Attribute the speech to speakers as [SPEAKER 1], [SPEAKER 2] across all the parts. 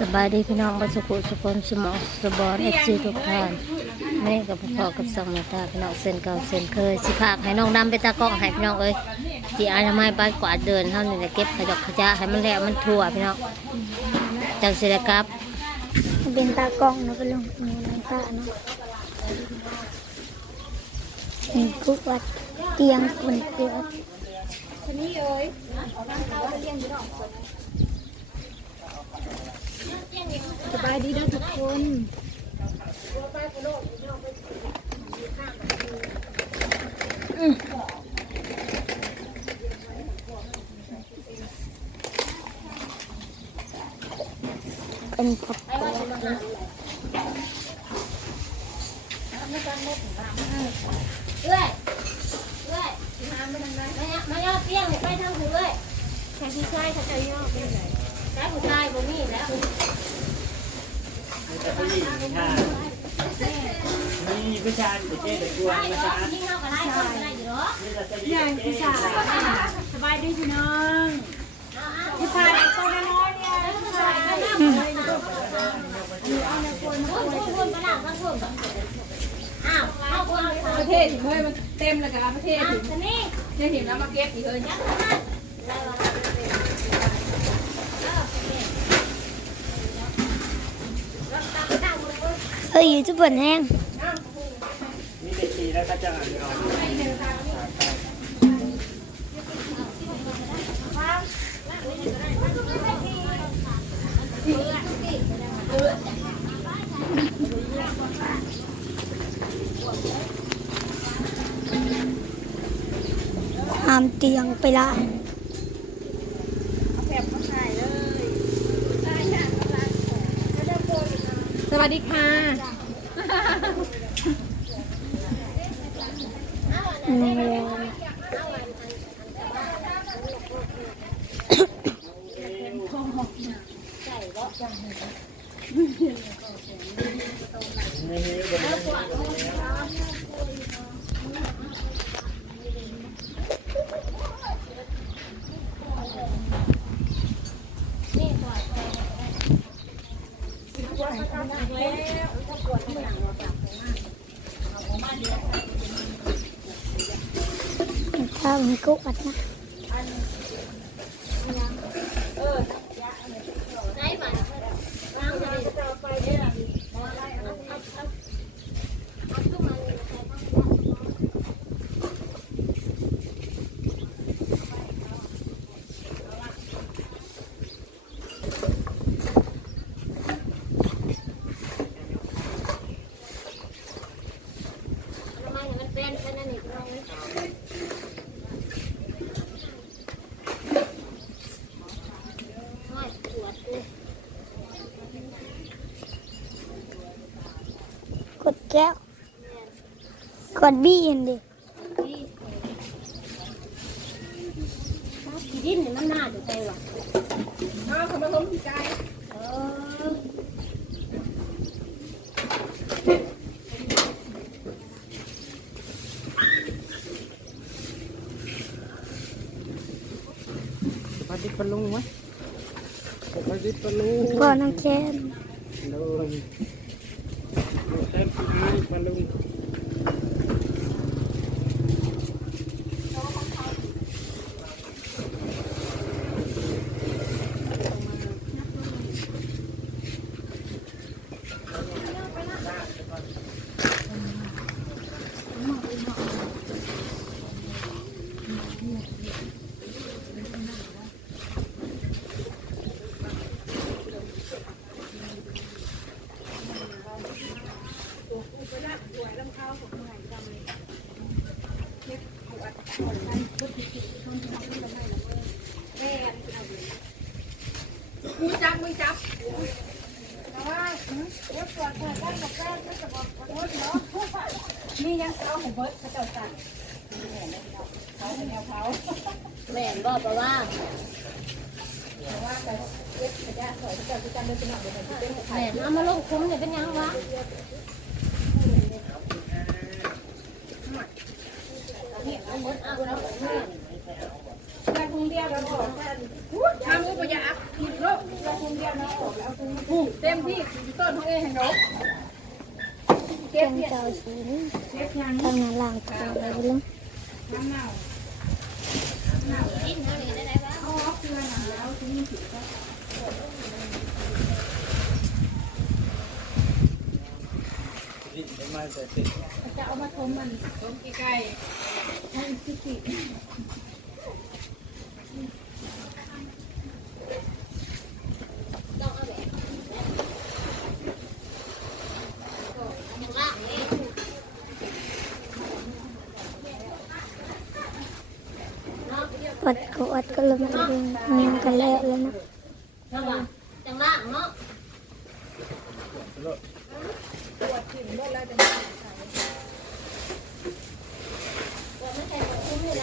[SPEAKER 1] สบายดีพี่น้องบสุขุสุคนสมองสบอนเอฟซีทุกท่านแม่กับพ่อกับสองเมตาพี่น้องเส้นเก่าเส้นเคยสิพากให้น้องดำไปตากล้องให้พี่น้องเอ้ยที่อาทำไมไปกวาดเดินเท่านี้แหละเก็บขยอกขยะให้มันแล้วมันทั่วพี่น้องจังสิได้กลับ
[SPEAKER 2] เป็นตากล้องนะเป็นลงมีน้ำตาเนาะมีกุกวัดเตียงคนเกลือ
[SPEAKER 3] สบายดีนะทุกคน
[SPEAKER 2] เป็นผักกวาด
[SPEAKER 1] เอ้ยเอ้ยมายอดเตี้ยงไปทางหูเอ้ย
[SPEAKER 3] ใครที่ใช่เขาจะย่อไปไหน
[SPEAKER 1] ใช้ผู้ชายบ่มีแล้ว
[SPEAKER 4] แต่ผู้หญิงค่ะมีผู้ชายแต่เจ๊แต่กลัว
[SPEAKER 1] ใช่
[SPEAKER 4] นะ
[SPEAKER 1] เนาะ
[SPEAKER 4] คะ
[SPEAKER 1] ยิ่งเข้ากับไล่คนก็ได้อยู่เนาะ
[SPEAKER 4] นี่เราจะ
[SPEAKER 3] ยายผู้ชายสบายดีพี่น้องผู้ชายตัวน้อยเนี่ยผู้ชายก็น่า
[SPEAKER 1] อ้าวเข้าคน
[SPEAKER 5] ประเทศถึงเฮ้ยมันเต็มเลยกันประเทศถึง
[SPEAKER 1] อันนี้
[SPEAKER 5] เนี่ยเห็นแล้วมาเก็บอีกเฮ้ย
[SPEAKER 2] เฮ้ยอยู่จุบนแห้ง
[SPEAKER 4] มีเด็กขี่แล้วก็จะอ่านนอน
[SPEAKER 2] หามเตียงไปละ
[SPEAKER 5] วัสดีค่ะ
[SPEAKER 2] นี่
[SPEAKER 4] ไม่หิวกัน
[SPEAKER 2] ถ้ามีกุ๊กอัดนะ
[SPEAKER 1] มันเป็นแค่นั้นเอง
[SPEAKER 2] กดแก้วก ดบี้เห็นดิ
[SPEAKER 1] ที่ดินเนี่ยมันน่าจะใจว่ะ
[SPEAKER 5] อ้าวเขามาล้มที่ใจ
[SPEAKER 1] เออ
[SPEAKER 4] สวัสดีปลุงไหมสวัสดีปลุง
[SPEAKER 2] ก่อนน้ำแค้น
[SPEAKER 4] ลุงเต็มที่ปลุง
[SPEAKER 5] มือจับมือจับ นี่ยังเอาของเบิร์ดเขาเจ้าสั่งเขาแนวเขา
[SPEAKER 1] แม่นบอกไปว่า
[SPEAKER 5] ว่าแต่เก็บขยะสวยเขาเจ้าที่กันเดินไปหน่ อยเดี๋ยวมันจะเป็น
[SPEAKER 1] แม่นเอามาลงคุ้มเนี่ยเป็นยังวะเนี่ยมันหมดเอาแล้ว
[SPEAKER 5] เพื่อนทุงเดียานลกเรางเดียวนะบอกแล้วทุงผูกเต็มที่ต้นของเองเห็นเนาะ
[SPEAKER 2] เก็บเจ้าสี
[SPEAKER 5] เก็บยัง
[SPEAKER 2] ทำงานล่างตัวไป
[SPEAKER 5] เน่า จะเอามาทมมันทมไกลให้สิ ก็
[SPEAKER 2] วัดก็เลยมาเรียนงานกันแล้วแล้วนะ
[SPEAKER 1] จังหวะจังล่างเนาะ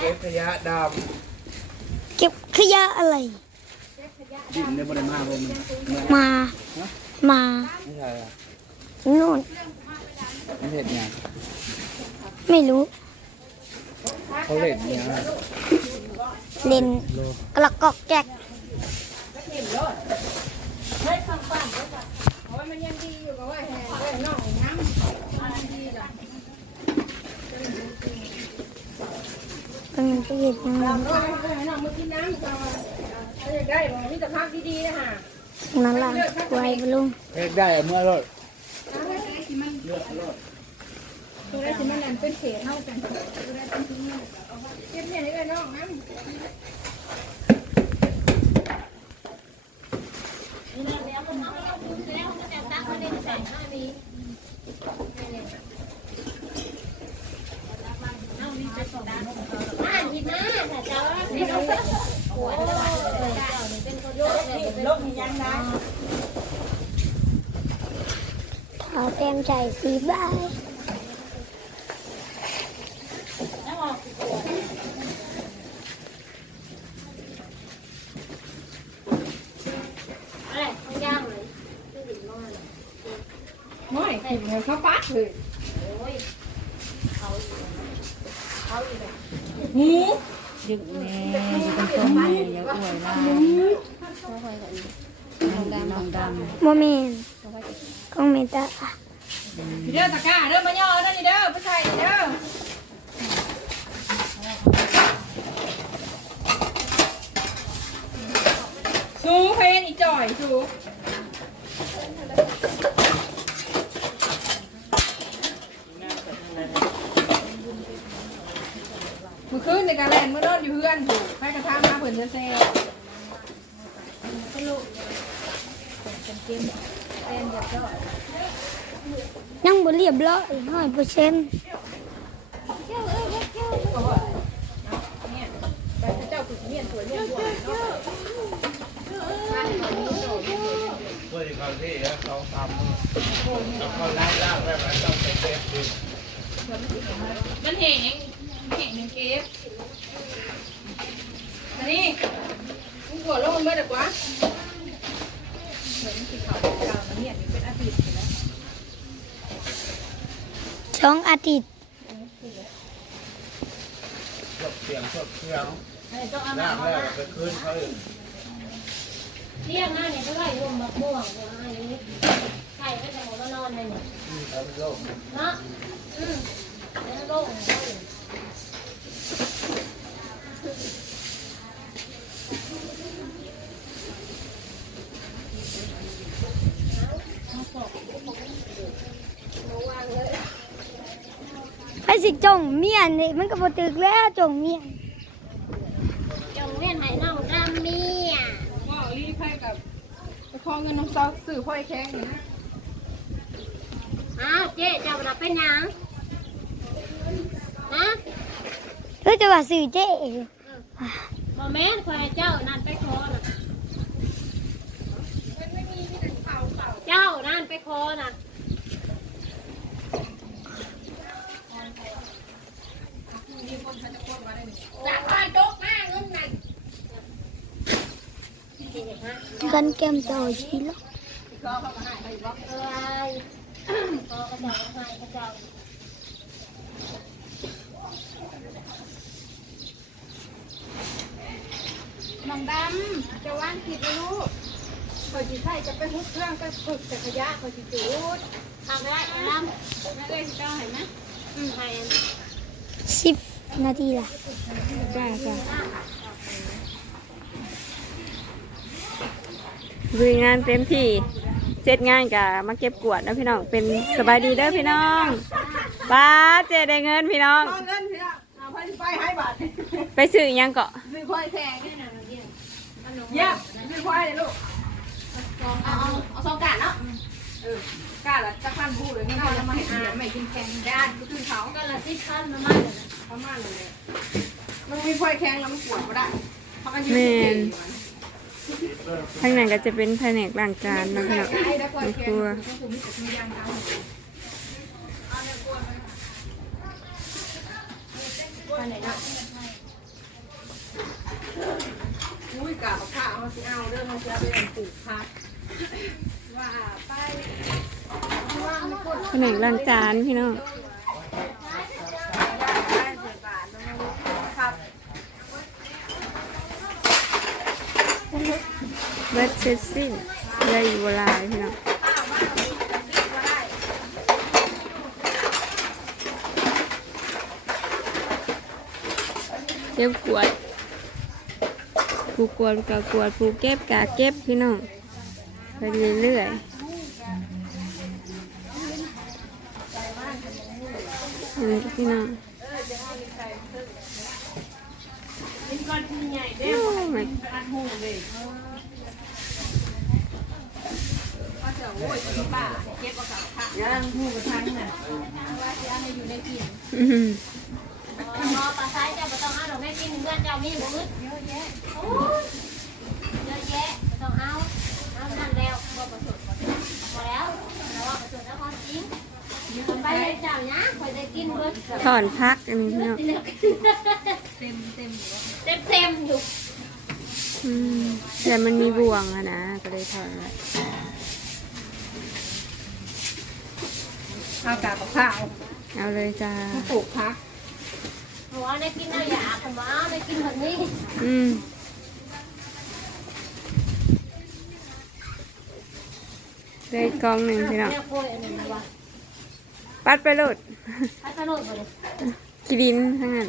[SPEAKER 4] เก็บขยะด
[SPEAKER 2] เก็บขยะอะไรำ
[SPEAKER 4] ดิ้นในบริมาผมเมื่อ
[SPEAKER 2] มา มา
[SPEAKER 4] ไม่ใช่อะ
[SPEAKER 2] นู่น
[SPEAKER 4] ไม่เห็นเนี่ย
[SPEAKER 2] ไม่รู้
[SPEAKER 4] เขาเล่นเนี่ย
[SPEAKER 2] เล่นกระกอกแกก
[SPEAKER 5] โอ้ยมันยังดีอยู่กับว่าแห่ด้วยน้องน้ำมันดีล่ะ
[SPEAKER 2] เป็นไปเห็นยังไง
[SPEAKER 5] โอ้ยให้น้องมากินน้ำก่อนถ้าอยากได้บอกมีแต่พักดีๆนะฮะ
[SPEAKER 2] งานล่างไว้ไปลุง
[SPEAKER 4] เฮ็ดได้เมื่อรถ
[SPEAKER 5] ตัวได้สิมันนั่นเป็นเศษเท่ากันตัวได้เป็นทิ้งเนี่ยเอาว้เก็บเนี่ยให้ได้น้องน้ำ
[SPEAKER 1] อ่านที่มาแต่เจ้าไม่รู้ปวดเลยเจ้านี้เท้า
[SPEAKER 2] เต็มใจสีบาย
[SPEAKER 1] อะไรต้องย่างเลยที่ดินนอน
[SPEAKER 5] น้อย กินเงินเขาปัดเลย
[SPEAKER 1] โอ้ย
[SPEAKER 5] หมู
[SPEAKER 3] ดึกแน่อยู่ตรงต้นแม่อย่าอวยลายน้องดำน้องดำ
[SPEAKER 2] โมเมนกองเมตา
[SPEAKER 5] เด้อตะกร้าเด้อมาย่อนั่นนี่เด้อผู้ชายนี่เด้อสูเพนอีจ่อยสูมื่อคืนในการแลนเมื่ อนอยู่เพื่อนถูกให้กระทำมาเผื่อนเซล
[SPEAKER 2] ยังบ่เรียบร้อยห้อยเปอร์เซ็นต์
[SPEAKER 5] เนี่ยแต่เจ้าฝึกเมียนสวยเมียนสวยเนาะ
[SPEAKER 4] เพื่อที่เขาที่เขาทำเขาไล่ล่างแบบนั้นต้องเป็นเซฟดิ
[SPEAKER 5] มันแห้งแห้งหนึ่งเก็บ นนี้มึงกดลงมันเมื่อไหร่กว่าเหมือนสีขาวขาวมันเนี่ยเป็นอาทิตย์อยู่แล้ว
[SPEAKER 2] สองอาทิตย์
[SPEAKER 4] พวกเสียงพวกเครื่อง
[SPEAKER 1] ต้องเอามา
[SPEAKER 4] ล่าง
[SPEAKER 1] เอา
[SPEAKER 4] แล้ว
[SPEAKER 1] มา
[SPEAKER 4] ไปคืนเขาอีก
[SPEAKER 1] เที่ยงหน้าเนี่ยก็ไล่รวมบักม่วงเดี๋ยวอันนี้ไก่ก็จะหมดมานอนเลยเนี่ย
[SPEAKER 4] เขาเป็นโรค
[SPEAKER 1] เนาะอืมแล้วโล่งเลย
[SPEAKER 2] ไอ้ สิจงเมียนนี่มันก็บ่ตึกแล้วจงเมียน
[SPEAKER 1] จงเวียนให้น้องดำเมีย
[SPEAKER 5] ว่ารีบให้กับไปขอเงินน้องซอกสื่อพ่อไอ้แข้งนี่นะ
[SPEAKER 1] อ้าวเจ๊เจ้าเราเป็นหยังฮะ
[SPEAKER 2] เฮ้ยจะว่าสื่อเจ๊
[SPEAKER 1] บ่แม่นคอยเจ้านั่นไปคอน่ะเจ้านั่นไปคอน่ะ จา กบ้านโจ๊กมาเงินนั่น
[SPEAKER 2] กันแก้มเจ้าชีลก
[SPEAKER 1] เอ้ยพอกระเจ้าให้กระเจ้า
[SPEAKER 5] น้องดำจะว่างผิดแล้วลูกคอยจีไทยจะไปฮุบเครื่องก็ฝึกแต่ขยะคอยจีจูด
[SPEAKER 1] ทำได้น้
[SPEAKER 5] แม่เอ้ยเจ้าเห็นไหมำ
[SPEAKER 1] อืมให้
[SPEAKER 2] สิบ นาทีละ
[SPEAKER 5] จ้าจ้า
[SPEAKER 3] ลุยงานเต็มที่เสร็จงานกะมาเก็บกวาดนะพี่น้อง เป็นสบายดีเด้อพี่น้องป้าเจได้เงินพี่น้อง
[SPEAKER 5] เอาเงินพี่ละเอาไปไปให้บาท
[SPEAKER 3] ไปซื้อหยังเกาะ
[SPEAKER 5] ซื้อควายแพงเยี่ยมซื้อควายเลยลูก
[SPEAKER 1] เอาเอาเอาสองกาดเนาะ
[SPEAKER 5] เออ กล้าละจะพันบูเลยงั้นเรามาให้อาไม่กินแข็งด้านก็คือเขา
[SPEAKER 1] ก็ละสิบพันประมาณนั้น
[SPEAKER 5] ประมาณเลยมันมีควายแข็งแล้วมันปวดก็ได้เพราะกันยื
[SPEAKER 3] แม่
[SPEAKER 5] น
[SPEAKER 3] นข้างในก็จะเป็นแผนกล้างจานนะพี่น้อง
[SPEAKER 5] ไอ้ได้ควาย
[SPEAKER 3] ใน
[SPEAKER 5] แข็
[SPEAKER 3] ค
[SPEAKER 5] ง
[SPEAKER 3] รัว
[SPEAKER 5] ก็คือมีแต่มียางเอาอุ้ยกาบข้าวเขาสิเอาเรื่องเขาจะเอาไปปลูกพักว่าไปว่าไม่กด
[SPEAKER 3] แผนกล้างจานพี่น้องเบิดเสร็จสิ้นเลยอยู่ลายพี่น้องเก็บกวาดผู้กวาดกะกวดผู้เก็บกะเก็บพี่น้องไปเรื่อยๆ อันนี้พี่น้องโอ้ไม่
[SPEAKER 5] ยังหูกระทังน่ะ
[SPEAKER 3] อื้อหือ
[SPEAKER 1] พอปลาไซเจ้าไม่ต้องเอาดอกแม่กินเพื่อนเจ้ามีบุญเยอะแยะโอ้ยเยอะแยะไม่ต้องเอาเอานั่นแล้วพอประสดพอแล้ว ไปเลยเจ้านะคอยได้กินเบิด
[SPEAKER 3] ถอนพักอันนี้พี่น้อง
[SPEAKER 1] เต็มเต็มเต็มเต็มอยู่
[SPEAKER 3] อืมแต่มันมีบ่วงอะนะ ก็เลยถอนไว้
[SPEAKER 5] ข้าวกาบข้าว
[SPEAKER 3] เอาเลยจ้า
[SPEAKER 5] ปลูกพัก
[SPEAKER 1] หัวได้กินแล้วอยากผมว่าได้กินแบบนี้
[SPEAKER 3] อืมได้กองหนึ่งพี่น้อง
[SPEAKER 1] แม่โคยอันนี้นะวะ
[SPEAKER 3] ปัดไปโลด
[SPEAKER 1] พัฒนุไปเลย
[SPEAKER 3] กีดินทั้งนั้น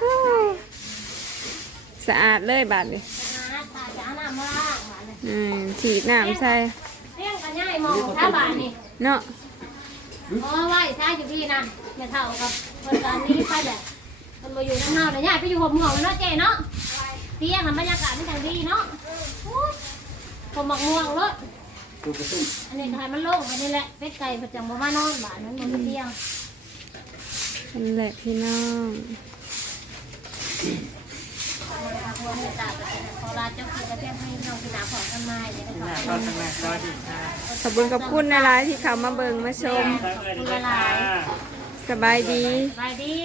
[SPEAKER 3] โอ้สะอาดเลยบาดเลย
[SPEAKER 1] นะตาจ้าน้ำมาล่างมาเลย
[SPEAKER 3] อืมฉีดน้ำใส่
[SPEAKER 1] เลี้ยงกันง่ายมองถ้าบานนี่
[SPEAKER 3] เนาะ
[SPEAKER 1] เพราะว่าใช่อยู่พี่นะอย่าเท่ากับคนการนี้ใช่แหละคนมาอยู่น้ำเฮาแต่ย่าไปอยู่หัวหมวกเนาะเจ๊เนาะ เตียงบรรยากาศไม่ทางดีเนาะผมหมอกม่วงรถอันนี้ก็ให้มันโล่งอันนี้แหละเป็ดไก่ประจำบ่มานอนบ้านนั้นบนเตียง
[SPEAKER 3] นั่นแหละพี่น้อง
[SPEAKER 1] ตาขอลาเจ้าพี่กระเทียมให้น้องพี่นาขอกันมาเดี๋ยวขอ
[SPEAKER 4] ข้าวทั้งนั้นสวัสดีค่ะ
[SPEAKER 3] ขอบคุณกับคุณนะร้ายที่เขามาเบิงมาชม
[SPEAKER 1] คุณละลาย
[SPEAKER 3] สบายดี
[SPEAKER 1] สบายดี